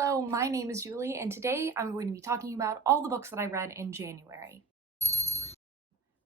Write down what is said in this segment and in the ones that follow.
Hello, my name is Julie, and today I'm going to be talking about all the books that I read in January.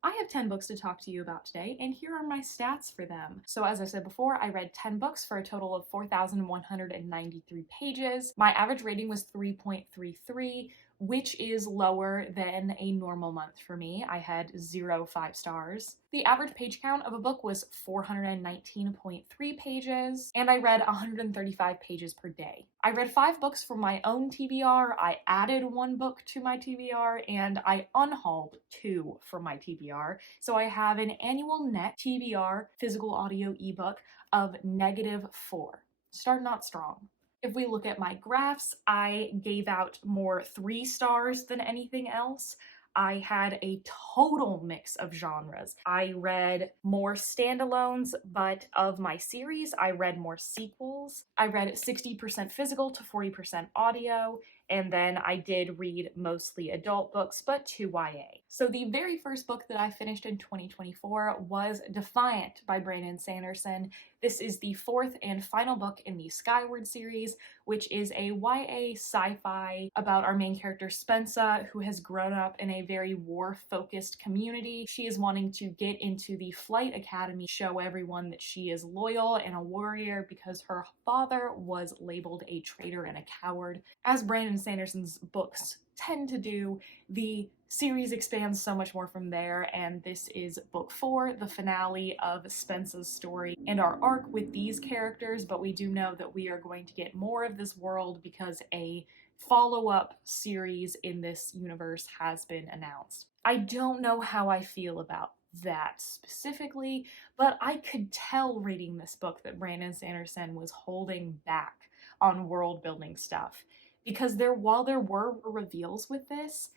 I have 10 books to talk to you about today, and here are my stats for them. So as I said before, I read 10 books for a total of 4,193 pages. My average rating was 3.33, which is lower than a normal month for me. I had 0 5-stars. The average page count of a book was 419.3 pages, and I read 135 pages per day. I read 5 books from my own TBR, I added 1 book to my TBR, and I unhauled 2 from my TBR. So I have an annual net TBR physical audio ebook of -4. Start not strong. If we look at my graphs, I gave out more 3 stars than anything else. I had a total mix of genres. I read more standalones, but of my series, I read more sequels. I read 60% physical to 40% audio, and then I did read mostly adult books, but 2 YA. So the very first book that I finished in 2024 was Defiant by Brandon Sanderson. This is the 4th and final book in the Skyward series, which is a YA sci-fi about our main character Spensa, who has grown up in a very war-focused community. She is wanting to get into the Flight Academy, show everyone that she is loyal and a warrior because her father was labeled a traitor and a coward. As Brandon Sanderson's books tend to do, the series expands so much more from there, and this is book 4, the finale of Spensa's story and our arc with these characters, but we do know that we are going to get more of this world because a follow-up series in this universe has been announced. I don't know how I feel about that specifically, but I could tell reading this book that Brandon Sanderson was holding back on world-building stuff, because while there were reveals with this,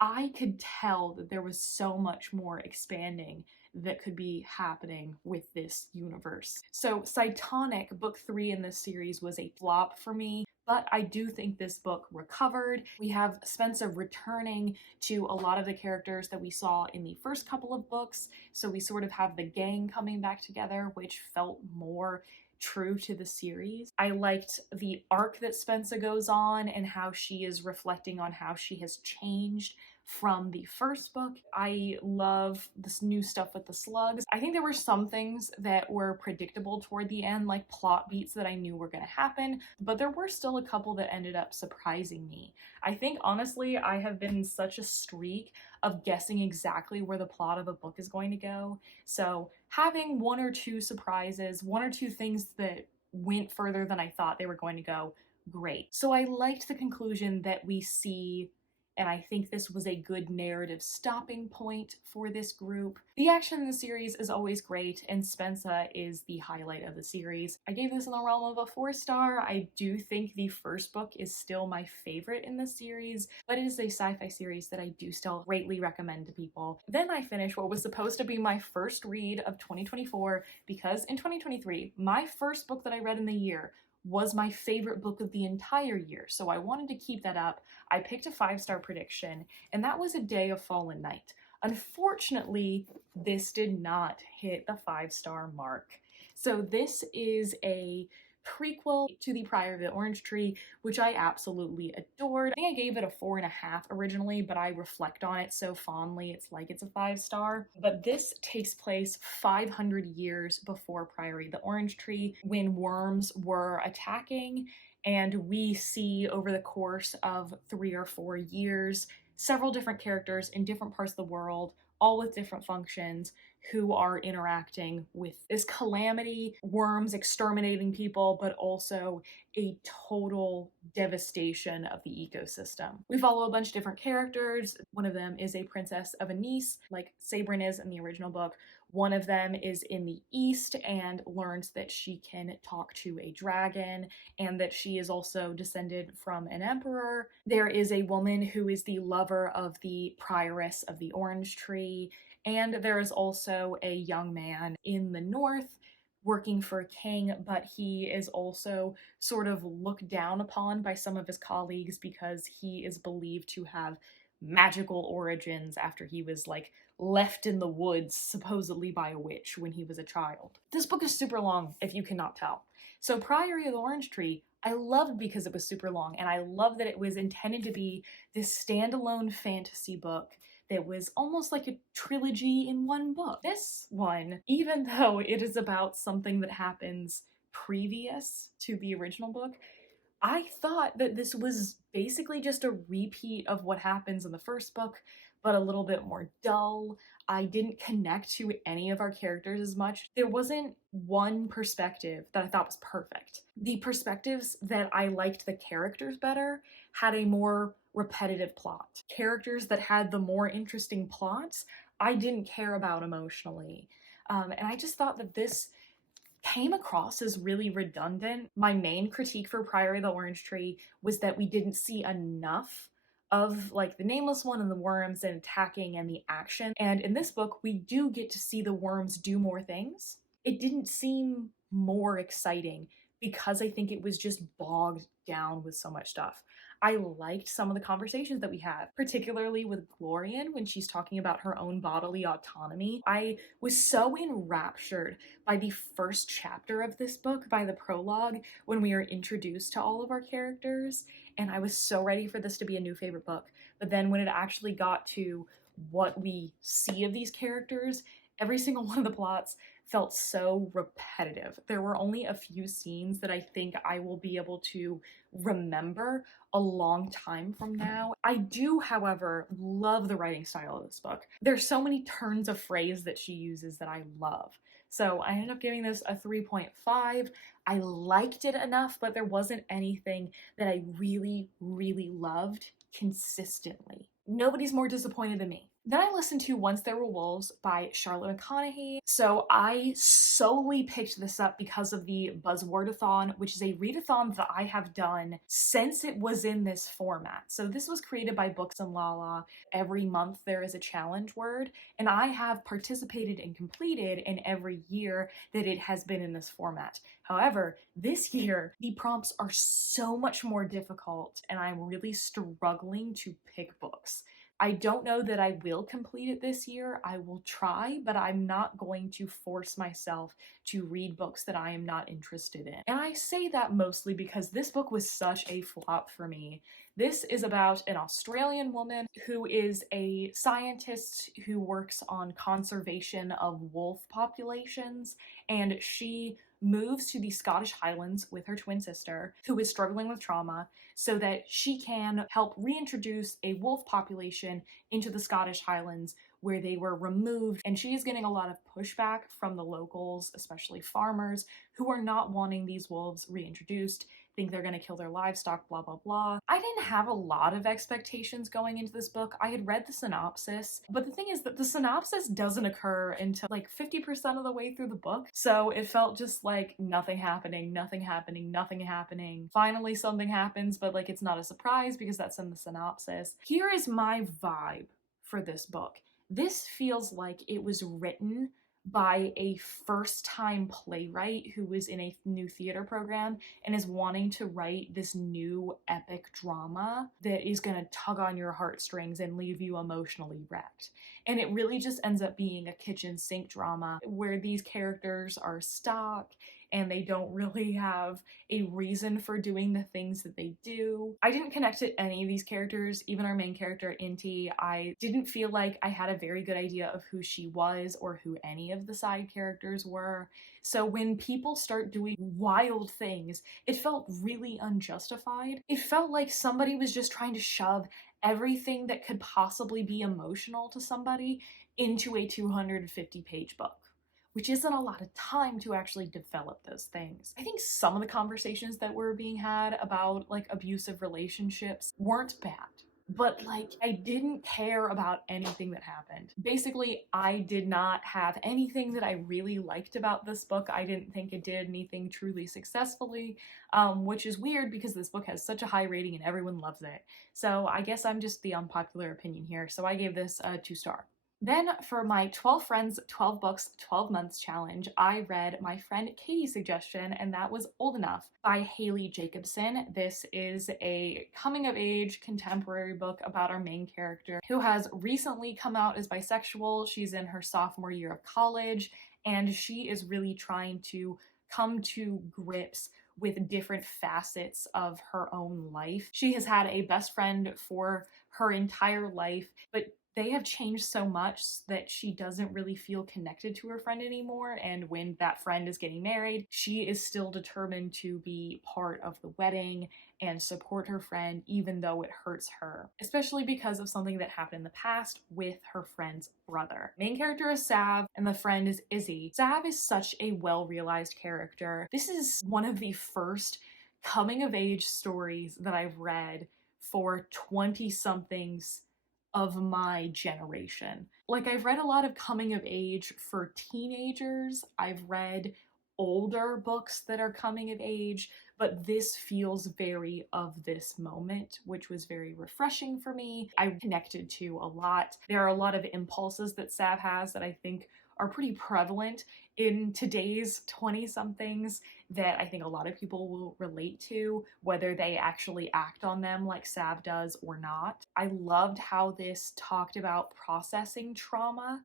I could tell that there was so much more expanding that could be happening with this universe. So Cytonic, book 3 in this series, was a flop for me, but I do think this book recovered. We have Spensa returning to a lot of the characters that we saw in the first couple of books, so we sort of have the gang coming back together, which felt more true to the series. I liked the arc that Spensa goes on and how she is reflecting on how she has changed from the first book. I love this new stuff with the slugs. I think there were some things that were predictable toward the end, like plot beats that I knew were going to happen, but there were still a couple that ended up surprising me. I think honestly, I have been in such a streak of guessing exactly where the plot of a book is going to go. So having 1 or 2 surprises, 1 or 2 things that went further than I thought they were going to go, great. So I liked the conclusion that we see, and I think this was a good narrative stopping point for this group. The action in the series is always great, and Spensa is the highlight of the series. I gave this in the realm of a 4-star. I do think the first book is still my favorite in the series, but it is a sci-fi series that I do still greatly recommend to people. Then I finished what was supposed to be my first read of 2024, because in 2023, my first book that I read in the year was my favorite book of the entire year, so I wanted to keep that up. I picked a 5-star prediction, and that was A Day of Fallen Night. Unfortunately, this did not hit the 5-star mark. So this is a prequel to The Priory of the Orange Tree, which I absolutely adored. I think I gave it a 4.5 originally, but I reflect on it so fondly, it's like it's a 5-star. But this takes place 500 years before Priory of the Orange Tree, when worms were attacking, and we see over the course of 3 or 4 years several different characters in different parts of the world, all with different functions, who are interacting with this calamity, worms exterminating people, but also a total devastation of the ecosystem. We follow a bunch of different characters. One of them is a princess of a niece, like Sabrin is in the original book. One of them is in the East and learns that she can talk to a dragon and that she is also descended from an emperor. There is a woman who is the lover of the prioress of the Orange Tree, and there is also a young man in the north working for a king, but he is also sort of looked down upon by some of his colleagues because he is believed to have magical origins after he was like left in the woods supposedly by a witch when he was a child. This book is super long, if you cannot tell. So Priory of the Orange Tree, I loved because it was super long, and I love that it was intended to be this standalone fantasy book that was almost like a trilogy in one book. This one, even though it is about something that happens previous to the original book, I thought that this was basically just a repeat of what happens in the first book, but a little bit more dull. I didn't connect to any of our characters as much. There wasn't one perspective that I thought was perfect. The perspectives that I liked the characters better had a more repetitive plot. Characters that had the more interesting plots, I didn't care about emotionally. And I just thought that this came across as really redundant. My main critique for Priory of the Orange Tree was that we didn't see enough of like the Nameless One and the worms and attacking and the action. And in this book, we do get to see the worms do more things. It didn't seem more exciting because I think it was just bogged down with so much stuff. I liked some of the conversations that we had, particularly with Glorian when she's talking about her own bodily autonomy. I was so enraptured by the first chapter of this book, by the prologue, when we are introduced to all of our characters, and I was so ready for this to be a new favorite book. But then when it actually got to what we see of these characters, every single one of the plots felt so repetitive. There were only a few scenes that I think I will be able to remember a long time from now. I do, however, love the writing style of this book. There's so many turns of phrase that she uses that I love. So I ended up giving this a 3.5. I liked it enough, but there wasn't anything that I really, really loved consistently. Nobody's more disappointed than me. Then I listened to Once There Were Wolves by Charlotte McConaughey. So I solely picked this up because of the Buzzwordathon, which is a readathon that I have done since it was in this format. So this was created by Books and Lala. Every month there is a challenge word, and I have participated and completed in every year that it has been in this format. However, this year, the prompts are so much more difficult, and I'm really struggling to pick books. I don't know that I will complete it this year. I will try, but I'm not going to force myself to read books that I am not interested in. And I say that mostly because this book was such a flop for me. This is about an Australian woman who is a scientist who works on conservation of wolf populations, and she moves to the Scottish Highlands with her twin sister, who is struggling with trauma, so that she can help reintroduce a wolf population into the Scottish Highlands where they were removed. And she is getting a lot of pushback from the locals, especially farmers, who are not wanting these wolves reintroduced, think they're going to kill their livestock, blah, blah, blah. I didn't have a lot of expectations going into this book. I had read the synopsis, but the thing is that the synopsis doesn't occur until like 50% of the way through the book. So it felt just like nothing happening, nothing happening, nothing happening. Finally, something happens, but like it's not a surprise because that's in the synopsis. Here is my vibe for this book. This feels like it was written by a first-time playwright who was in a new theater program and is wanting to write this new epic drama that is going to tug on your heartstrings and leave you emotionally wrecked. And it really just ends up being a kitchen sink drama where these characters are stock and they don't really have a reason for doing the things that they do. I didn't connect to any of these characters, even our main character, Inti. I didn't feel like I had a very good idea of who she was or who any of the side characters were. So when people start doing wild things, it felt really unjustified. It felt like somebody was just trying to shove everything that could possibly be emotional to somebody into a 250-page book, which isn't a lot of time to actually develop those things. I think some of the conversations that were being had about like abusive relationships weren't bad, but like I didn't care about anything that happened. Basically, I did not have anything that I really liked about this book. I didn't think it did anything truly successfully, which is weird because this book has such a high rating and everyone loves it. So I guess I'm just the unpopular opinion here. So I gave this a 2-star. Then for my 12 Friends, 12 Books, 12 Months challenge, I read my friend Katie's suggestion, and that was Old Enough by Haley Jacobson. This is a coming-of-age contemporary book about our main character who has recently come out as bisexual. She's in her sophomore year of college, and she is really trying to come to grips with different facets of her own life. She has had a best friend for her entire life, but they have changed so much that she doesn't really feel connected to her friend anymore. And when that friend is getting married, she is still determined to be part of the wedding and support her friend, even though it hurts her, especially because of something that happened in the past with her friend's brother. Main character is Sav, and the friend is Izzy. Sav is such a well-realized character. This is one of the first coming-of-age stories that I've read for 20-somethings of my generation. Like, I've read a lot of coming of age for teenagers. I've read older books that are coming of age, but this feels very of this moment, which was very refreshing for me. I connected to a lot. There are a lot of impulses that Sav has that I think are pretty prevalent in today's 20-somethings that I think a lot of people will relate to, whether they actually act on them like Sav does or not. I loved how this talked about processing trauma,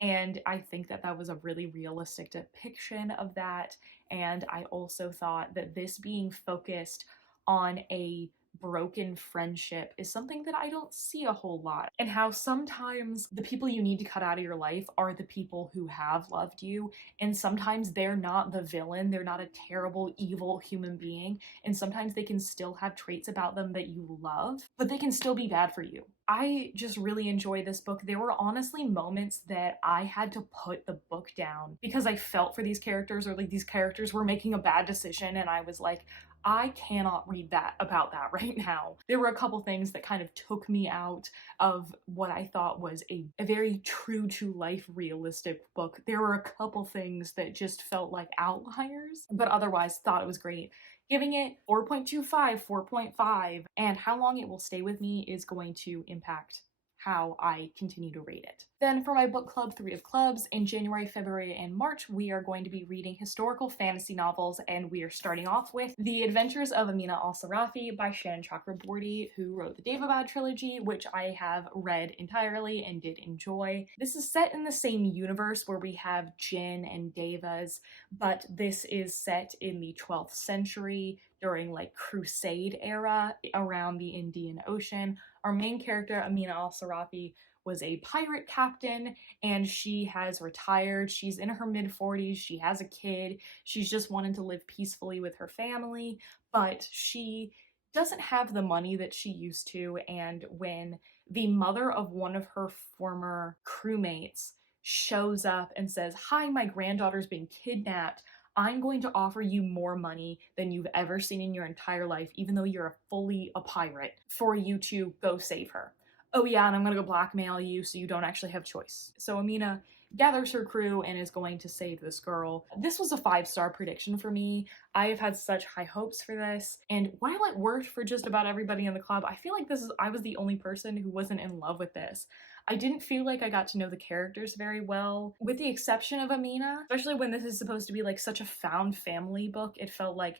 and I think that that was a really realistic depiction of that. And I also thought that this being focused on a broken friendship is something that I don't see a whole lot, and how sometimes the people you need to cut out of your life are the people who have loved you, and sometimes they're not the villain, they're not a terrible, evil human being, and sometimes they can still have traits about them that you love, but they can still be bad for you. I just really enjoy this book. There were honestly moments that I had to put the book down because I felt for these characters, or like these characters were making a bad decision, and I was like, I cannot read that about that right now. There were a couple things that kind of took me out of what I thought was a very true to life realistic book. There were a couple things that just felt like outliers, but otherwise thought it was great. Giving it 4.25, 4.5, and how long it will stay with me is going to impact how I continue to rate it. Then for my book club, 3 of Clubs, in January, February, and March, we are going to be reading historical fantasy novels, and we are starting off with The Adventures of Amina Ali by Shannon Chakraborty, who wrote the Devabad trilogy, which I have read entirely and did enjoy. This is set in the same universe where we have Jinn and Devas, but this is set in the 12th century during like Crusade era around the Indian Ocean. Our main character, Amina Ali, was a pirate captain, and she has retired. She's in her mid-40s. She has a kid. She's just wanting to live peacefully with her family, but she doesn't have the money that she used to. And when the mother of one of her former crewmates shows up and says, "Hi, my granddaughter's been kidnapped. I'm going to offer you more money than you've ever seen in your entire life, even though you're fully a pirate, for you to go save her. Oh yeah, and I'm gonna go blackmail you so you don't actually have choice." So Amina gathers her crew and is going to save this girl. This was a 5-star prediction for me. I have had such high hopes for this, and while it worked for just about everybody in the club, I feel like I was the only person who wasn't in love with this. I didn't feel like I got to know the characters very well, with the exception of Amina, especially when this is supposed to be like such a found family book. It felt like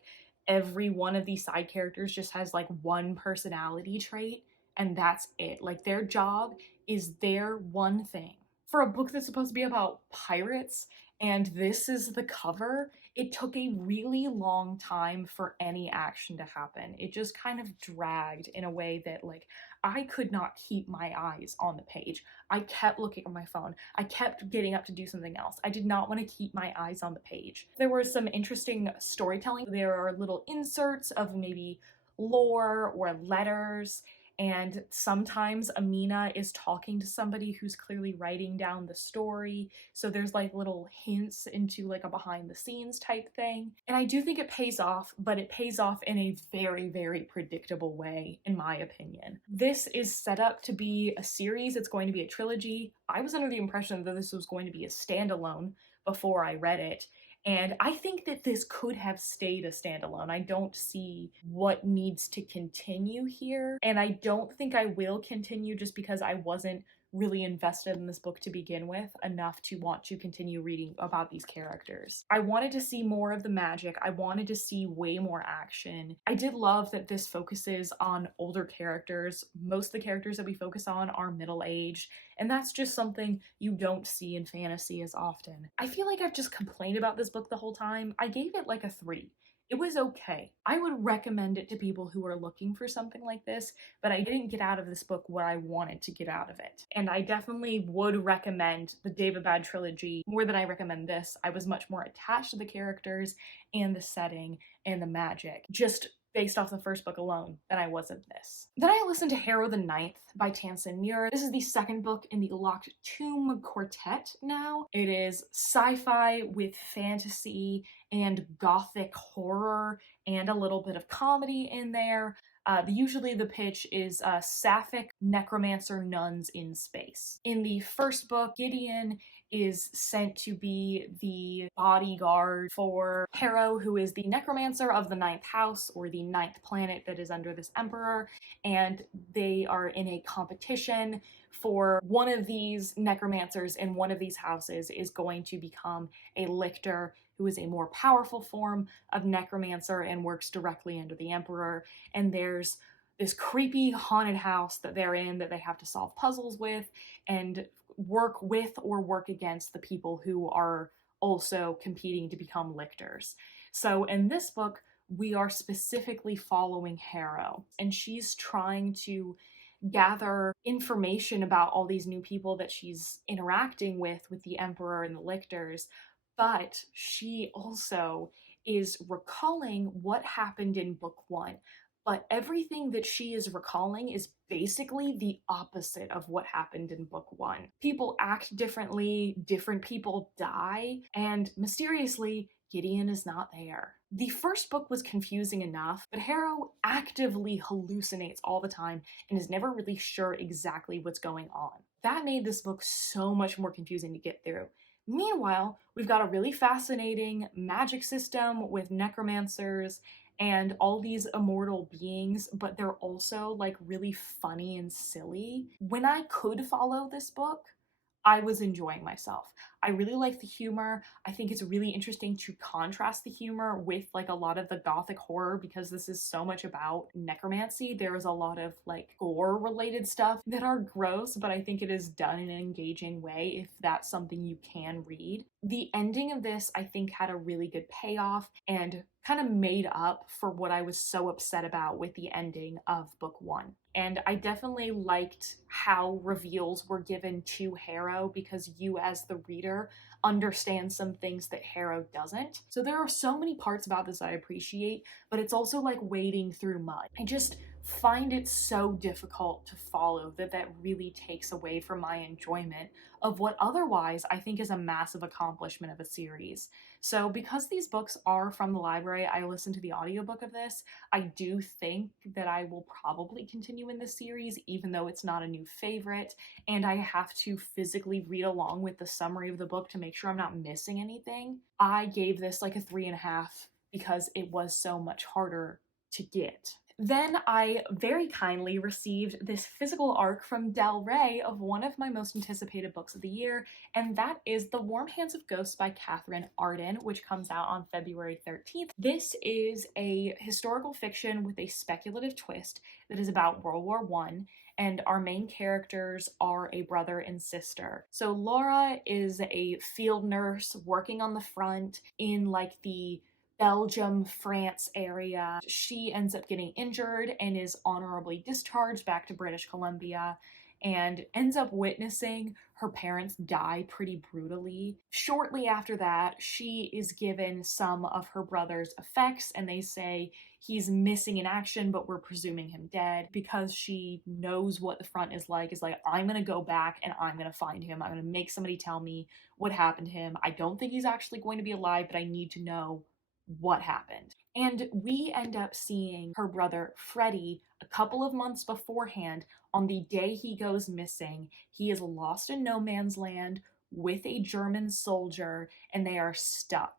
every one of these side characters just has like one personality trait, and that's it. Like, their job is their one thing. For a book that's supposed to be about pirates, and this is the cover, it took a really long time for any action to happen. It just kind of dragged in a way that, like, I could not keep my eyes on the page. I kept looking at my phone. I kept getting up to do something else. I did not want to keep my eyes on the page. There was some interesting storytelling. There are little inserts of maybe lore or letters, and sometimes Amina is talking to somebody who's clearly writing down the story, so there's like little hints into like a behind the scenes type thing. And I do think it pays off, but it pays off in a very, very predictable way, in my opinion. This is set up to be a series. It's going to be a trilogy. I was under the impression that this was going to be a standalone before I read it, and I think that this could have stayed a standalone. I don't see what needs to continue here. And I don't think I will continue, just because I wasn't really invested in this book to begin with enough to want to continue reading about these characters. I wanted to see more of the magic. I wanted to see way more action. I did love that this focuses on older characters. Most of the characters that we focus on are middle-aged, and that's just something you don't see in fantasy as often. I feel like I've just complained about this book the whole time. I gave it like a 3. It was okay. I would recommend it to people who are looking for something like this, but I didn't get out of this book what I wanted to get out of it. And I definitely would recommend the David Bad trilogy more than I recommend this. I was much more attached to the characters and the setting and the magic, just based off the first book alone, than I was of this. Then I listened to Harrow the Ninth by Tamsin Muir. This is the second book in the Locked Tomb quartet now. It is sci-fi with fantasy and gothic horror and a little bit of comedy in there. Usually the pitch is sapphic necromancer nuns in space. In the first book, Gideon is sent to be the bodyguard for Harrow, who is the necromancer of the ninth house, or the ninth planet that is under this emperor, and they are in a competition for one of these necromancers in one of these houses is going to become a lictor, who is a more powerful form of necromancer and works directly under the emperor. And there's this creepy haunted house that they're in that they have to solve puzzles with and work with or work against the people who are also competing to become lictors. So in this book, we are specifically following Harrow, and she's trying to gather information about all these new people that she's interacting with the emperor and the lictors, but she also is recalling what happened in book one. But everything that she is recalling is basically the opposite of what happened in book one. People act differently, different people die, and mysteriously, Gideon is not there. The first book was confusing enough, but Harrow actively hallucinates all the time and is never really sure exactly what's going on. That made this book so much more confusing to get through. Meanwhile, we've got a really fascinating magic system with necromancers and all these immortal beings, but they're also like really funny and silly. When I could follow this book, I was enjoying myself. I really like the humor. I think it's really interesting to contrast the humor with like a lot of the gothic horror, because this is so much about necromancy. There is a lot of like gore related stuff that are gross, but I think it is done in an engaging way if that's something you can read. The ending of this, I think, had a really good payoff and kind of made up for what I was so upset about with the ending of book one. And I definitely liked how reveals were given to Harrow, because you as the reader understand some things that Harrow doesn't. So there are so many parts about this I appreciate, but it's also like wading through mud. I just find it so difficult to follow that really takes away from my enjoyment of what otherwise I think is a massive accomplishment of a series. So because these books are from the library, I listened to the audiobook of this. I do think that I will probably continue in this series, even though it's not a new favorite, and I have to physically read along with the summary of the book to make sure I'm not missing anything. I gave this like a 3.5 because it was so much harder to get. Then I very kindly received this physical arc from Del Rey of one of my most anticipated books of the year, and that is The Warm Hands of Ghosts by Catherine Arden, which comes out on February 13th. This is a historical fiction with a speculative twist that is about World War I, and our main characters are a brother and sister. So Laura is a field nurse working on the front in like the Belgium, France area. She ends up getting injured and is honorably discharged back to British Columbia and ends up witnessing her parents die pretty brutally. Shortly after that, she is given some of her brother's effects, and they say he's missing in action, but we're presuming him dead. Because she knows what the front is like, I'm gonna go back and I'm gonna find him. I'm gonna make somebody tell me what happened to him. I don't think he's actually going to be alive, but I need to know what happened. And we end up seeing her brother Freddie a couple of months beforehand. On the day he goes missing, he is lost in no man's land with a German soldier, and they are stuck.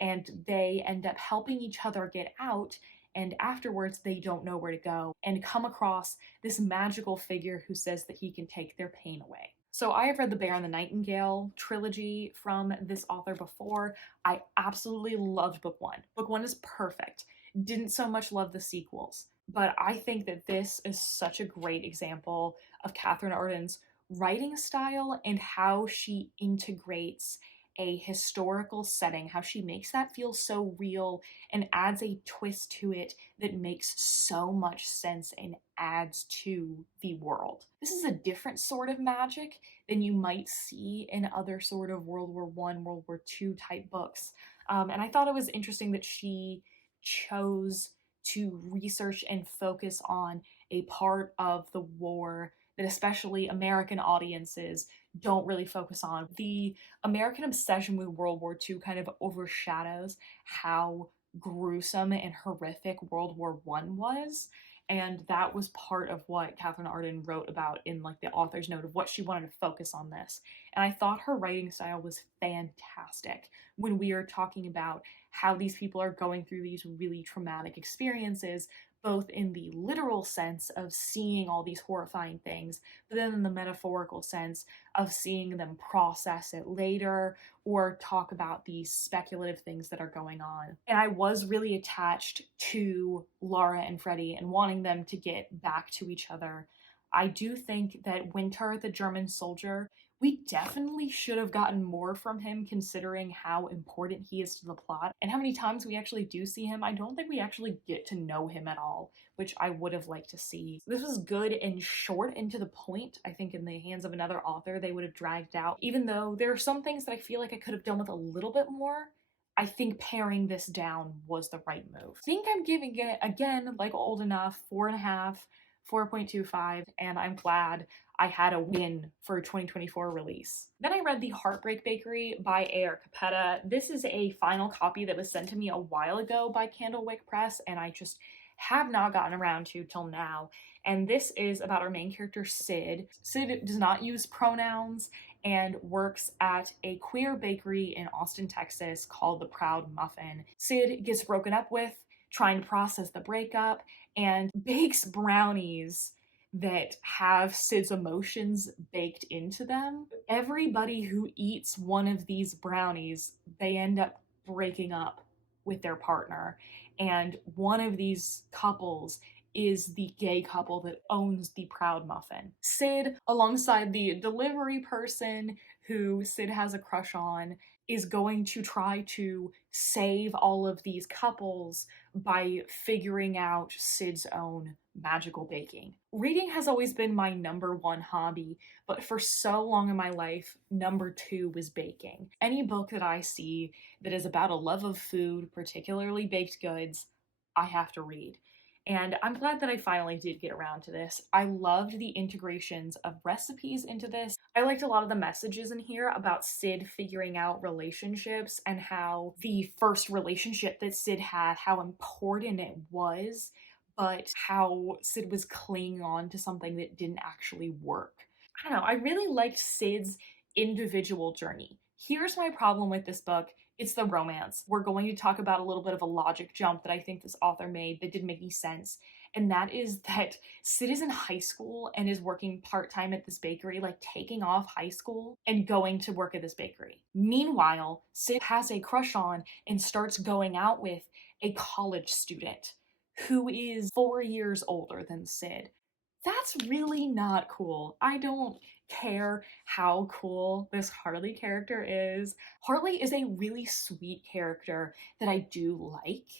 And they end up helping each other get out, and afterwards they don't know where to go and come across this magical figure who says that he can take their pain away. So I have read the Bear and the Nightingale trilogy from this author before. I absolutely loved book one. Book one is perfect. Didn't so much love the sequels, but I think that this is such a great example of Catherine Arden's writing style and how she integrates a historical setting, how she makes that feel so real and adds a twist to it that makes so much sense and adds to the world. This is a different sort of magic than you might see in other sort of World War One, World War II type books. And I thought it was interesting that she chose to research and focus on a part of the war that especially American audiences don't really focus on. The American obsession with World War II kind of overshadows how gruesome and horrific World War One was. And that was part of what Catherine Arden wrote about in like the author's note of what she wanted to focus on this. And I thought her writing style was fantastic when we are talking about how these people are going through these really traumatic experiences, both in the literal sense of seeing all these horrifying things, but then in the metaphorical sense of seeing them process it later or talk about these speculative things that are going on. And I was really attached to Laura and Freddie and wanting them to get back to each other. I do think that Winter, the German soldier, we definitely should have gotten more from him considering how important he is to the plot and how many times we actually do see him. I don't think we actually get to know him at all, which I would have liked to see. This was good and short and to the point. I think in the hands of another author, they would have dragged out, even though there are some things that I feel like I could have done with a little bit more. I think paring this down was the right move. I think I'm giving it, again, like Old Enough, 4.5, 4.25, and I'm glad I had a win for a 2024 release. Then I read The Heartbreak Bakery by A.R. Capetta. This is a final copy that was sent to me a while ago by Candlewick Press, and I just have not gotten around to till now. And this is about our main character, Sid. Sid does not use pronouns and works at a queer bakery in Austin, Texas called The Proud Muffin. Sid gets broken up with, trying to process the breakup, and bakes brownies that have Sid's emotions baked into them. Everybody who eats one of these brownies, they end up breaking up with their partner. And one of these couples is the gay couple that owns the Proud Muffin. Sid, alongside the delivery person who Sid has a crush on, is going to try to save all of these couples by figuring out Sid's own magical baking. Reading has always been my number one hobby, but for so long in my life, number two was baking. Any book that I see that is about a love of food, particularly baked goods, I have to read. And I'm glad that I finally did get around to this. I loved the integrations of recipes into this. I liked a lot of the messages in here about Sid figuring out relationships and how the first relationship that Sid had, how important it was, but how Sid was clinging on to something that didn't actually work. I don't know, I really liked Sid's individual journey. Here's my problem with this book. It's the romance. We're going to talk about a little bit of a logic jump that I think this author made that didn't make any sense. And that is that Sid is in high school and is working part-time at this bakery, like taking off high school and going to work at this bakery. Meanwhile, Sid has a crush on and starts going out with a college student who is 4 years older than Sid. That's really not cool. I don't care how cool this Harley character is. Harley is a really sweet character that I do like,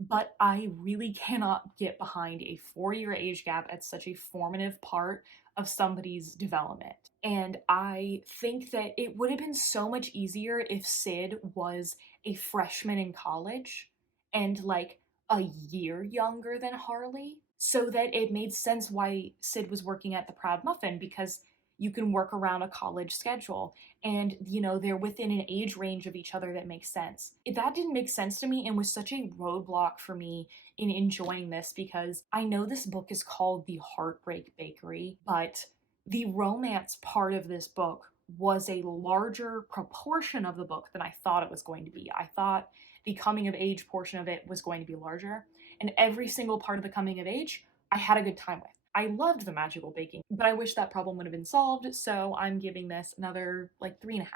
but I really cannot get behind a 4-year age gap at such a formative part of somebody's development. And I think that it would have been so much easier if Sid was a freshman in college and like a year younger than Harley, so that it made sense why Sid was working at the Proud Muffin, because you can work around a college schedule and they're within an age range of each other that makes sense. That didn't make sense to me and was such a roadblock for me in enjoying this, because I know this book is called The Heartbreak Bakery, but the romance part of this book was a larger proportion of the book than I thought it was going to be. I thought the coming of age portion of it was going to be larger, and every single part of the coming of age I had a good time with. I loved the magical baking, but I wish that problem would have been solved, so I'm giving this another like 3.5.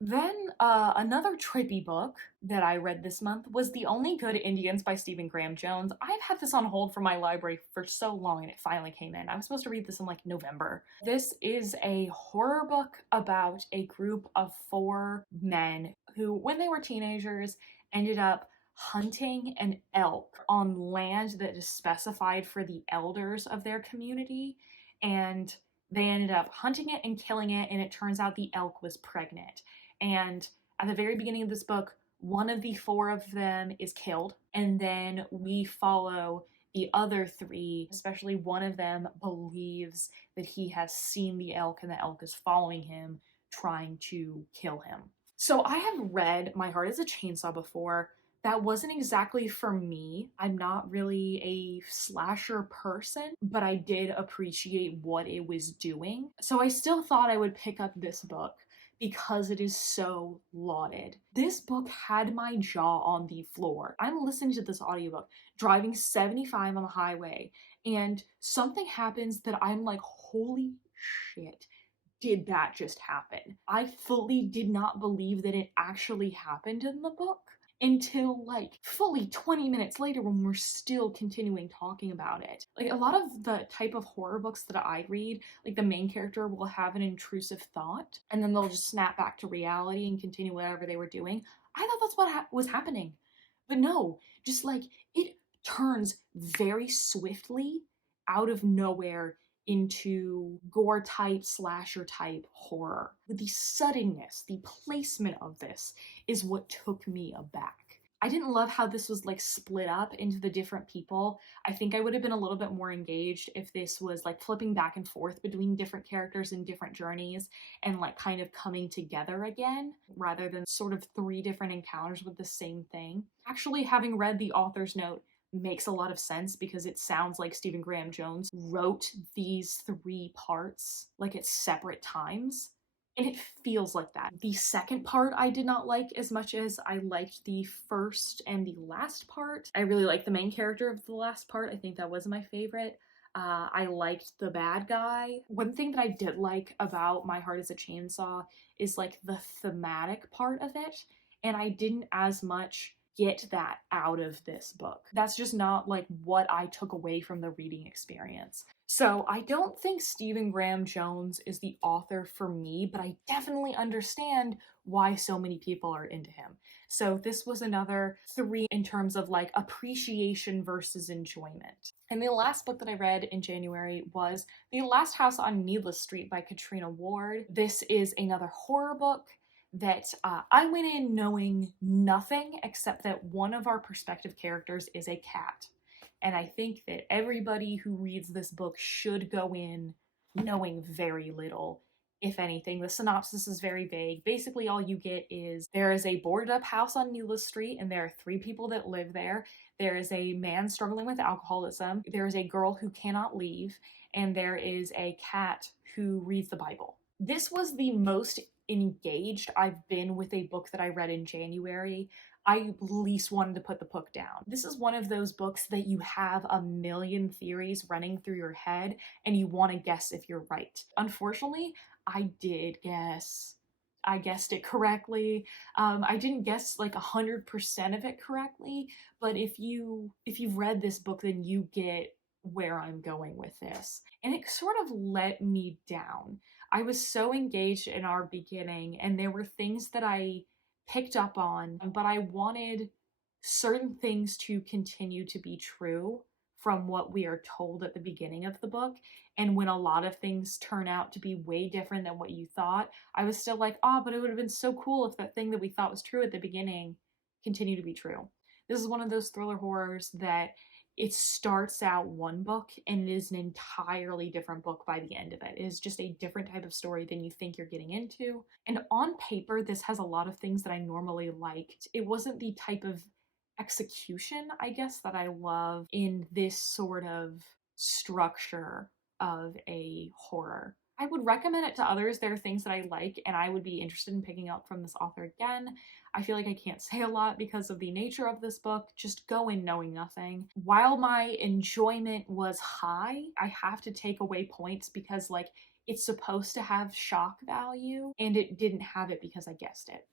Then another trippy book that I read this month was The Only Good Indians by Stephen Graham Jones. I've had this on hold for my library for so long and it finally came in. I was supposed to read this in like November. This is a horror book about a group of four men who, when they were teenagers, ended up hunting an elk on land that is specified for the elders of their community. And they ended up hunting it and killing it, and it turns out the elk was pregnant. And at the very beginning of this book, one of the four of them is killed, and then we follow the other three, especially one of them believes that he has seen the elk and the elk is following him, trying to kill him. So I have read My Heart is a Chainsaw before. That wasn't exactly for me. I'm not really a slasher person, but I did appreciate what it was doing. So I still thought I would pick up this book because it is so lauded. This book had my jaw on the floor. I'm listening to this audiobook, driving 75 on the highway, and something happens that I'm like, holy shit, did that just happen? I fully did not believe that it actually happened in the book until like fully 20 minutes later when we're still continuing talking about it. Like a lot of the type of horror books that I read, like the main character will have an intrusive thought and then they'll just snap back to reality and continue whatever they were doing. I thought that's what was happening. But no, just like it turns very swiftly out of nowhere into gore type, slasher type horror. With the suddenness, the placement of this is what took me aback. I didn't love how this was like split up into the different people. I think I would have been a little bit more engaged if this was like flipping back and forth between different characters and different journeys and like kind of coming together again rather than sort of three different encounters with the same thing. Actually, having read the author's note makes a lot of sense because it sounds like Stephen Graham Jones wrote these three parts like at separate times. And it feels like that. The second part I did not like as much as I liked the first and the last part. I really liked the main character of the last part. I think that was my favorite. I liked the bad guy. One thing that I did like about My Heart is a Chainsaw is like the thematic part of it. And I didn't as much get that out of this book. That's just not like what I took away from the reading experience. So I don't think Stephen Graham Jones is the author for me, but I definitely understand why so many people are into him. So this was another three in terms of like appreciation versus enjoyment. And the last book that I read in January was The Last House on Needless Street by Katrina Ward. This is another horror book that I went in knowing nothing except that one of our perspective characters is a cat. And I think that everybody who reads this book should go in knowing very little, if anything. The synopsis is very vague. Basically, all you get is there is a boarded up house on Needless Street, and there are three people that live there. There is a man struggling with alcoholism. There is a girl who cannot leave, and there is a cat who reads the Bible. This was the most engaged I've been with a book that I read in January. I least wanted to put the book down. This is one of those books that you have a million theories running through your head and you want to guess if you're right. Unfortunately, I did guess. I guessed it correctly. I didn't guess like 100% of it correctly, but if you've read this book, then you get where I'm going with this. And it sort of let me down. I was so engaged in our beginning, and there were things that I picked up on, but I wanted certain things to continue to be true from what we are told at the beginning of the book. And when a lot of things turn out to be way different than what you thought, I was still like, oh, but it would have been so cool if that thing that we thought was true at the beginning continued to be true. This is one of those thriller horrors that it starts out one book and it is an entirely different book by the end of it. It is just a different type of story than you think you're getting into. And on paper, this has a lot of things that I normally liked. It wasn't the type of execution, I guess, that I love in this sort of structure of a horror. I would recommend it to others. There are things that I like and I would be interested in picking up from this author again. I feel like I can't say a lot because of the nature of this book. Just go in knowing nothing. While my enjoyment was high, I have to take away points because, like, it's supposed to have shock value and it didn't have it because I guessed it.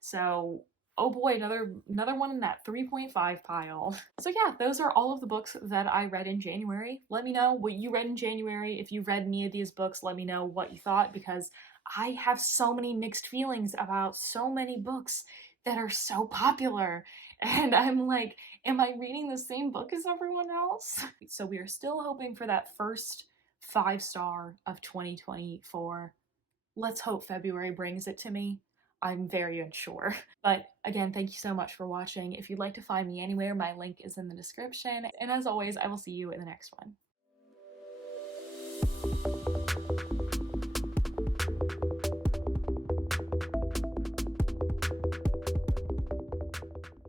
So, oh boy, another one in that 3.5 pile. So yeah, those are all of the books that I read in January. Let me know what you read in January. If you read any of these books, let me know what you thought, because I have so many mixed feelings about so many books that are so popular. And I'm like, am I reading the same book as everyone else? So we are still hoping for that first 5-star of 2024. Let's hope February brings it to me. I'm very unsure. But again, thank you so much for watching. If you'd like to find me anywhere, my link is in the description. And as always, I will see you in the next one.